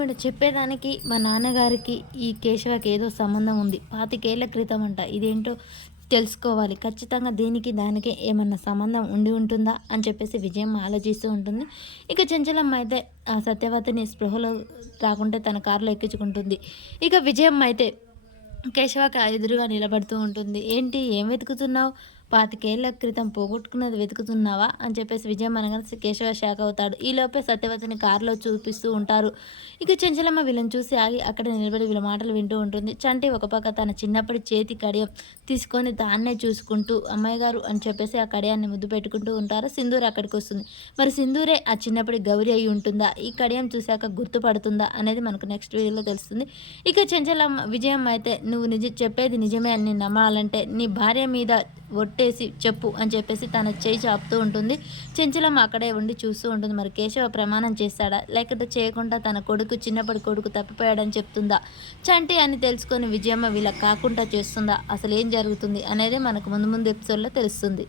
ఇప్పుడు చెప్పేదానికి మా నాన్నగారికి ఈ కేశవకి ఏదో సంబంధం ఉంది. పాతికేళ్ళ క్రితం అంట ఇదేంటో తెలుసుకోవాలి. ఖచ్చితంగా దీనికి దానికి ఏమన్నా సంబంధం ఉండి ఉంటుందా అని చెప్పేసి విజయం ఆలోచిస్తూ ఉంటుంది. ఇక చెంచలమ్మ అయితే ఆ సత్యవతిని స్పృహలో రాకుంటే తన కారులో ఎక్కించుకుంటుంది. ఇక విజయమ్మ అయితే కేశవకి ఎదురుగా నిలబడుతూ ఉంటుంది. ఏంటి? ఏం వెతుకుతున్నావు? పాతికేళ్ళ క్రితం పోగొట్టుకున్నది వెతుకుతున్నావా అని చెప్పేసి విజయం అనగానే కేశవ షాక్ అవుతాడు. ఈలోపే సత్యవతిని కారులో చూపిస్తూ ఉంటారు. ఇక చెంచలమ్మ వీళ్ళని చూసి ఆగి అక్కడ నిలబడి వీళ్ళ మాటలు వింటూ ఉంటుంది. చంటి ఒక పక్క తన చిన్నప్పటి చేతి కడియం తీసుకొని దాన్నే చూసుకుంటూ అమ్మాయి గారు అని చెప్పేసి ఆ కడియాన్ని ముద్దు పెట్టుకుంటూ ఉంటారు. సింధూర్ అక్కడికి వస్తుంది. మరి సింధూరే ఆ చిన్నప్పటి గౌరీ అయి ఉంటుందా? ఈ కడియం చూశాక గుర్తుపడుతుందా అనేది మనకు నెక్స్ట్ వీడియోలో తెలుస్తుంది. ఇక చెంచలమ్మ విజయం అయితే నువ్వు నిజ చెప్పేది నిజమే అని నమ్మాలంటే నీ భార్య మీద ఒట్టేసి చెప్పు అని చెప్పేసి తన చేయి చాపుతూ ఉంటుంది. చెంచలమ్మ అక్కడే ఉండి చూస్తూ ఉంటుంది. మరి కేశవ ప్రమాణం చేస్తాడా? లేకపోతే చేయకుండా తన కొడుకు చిన్నప్పటి కొడుకు తప్పిపోయాడని చెప్తుందా? చంటి అని తెలుసుకొని విజయమ్మ వీళ్ళకి కాకుండా చేస్తుందా? అసలు ఏం జరుగుతుంది అనేది మనకు ముందు ముందు ఎపిసోడ్లో తెలుస్తుంది.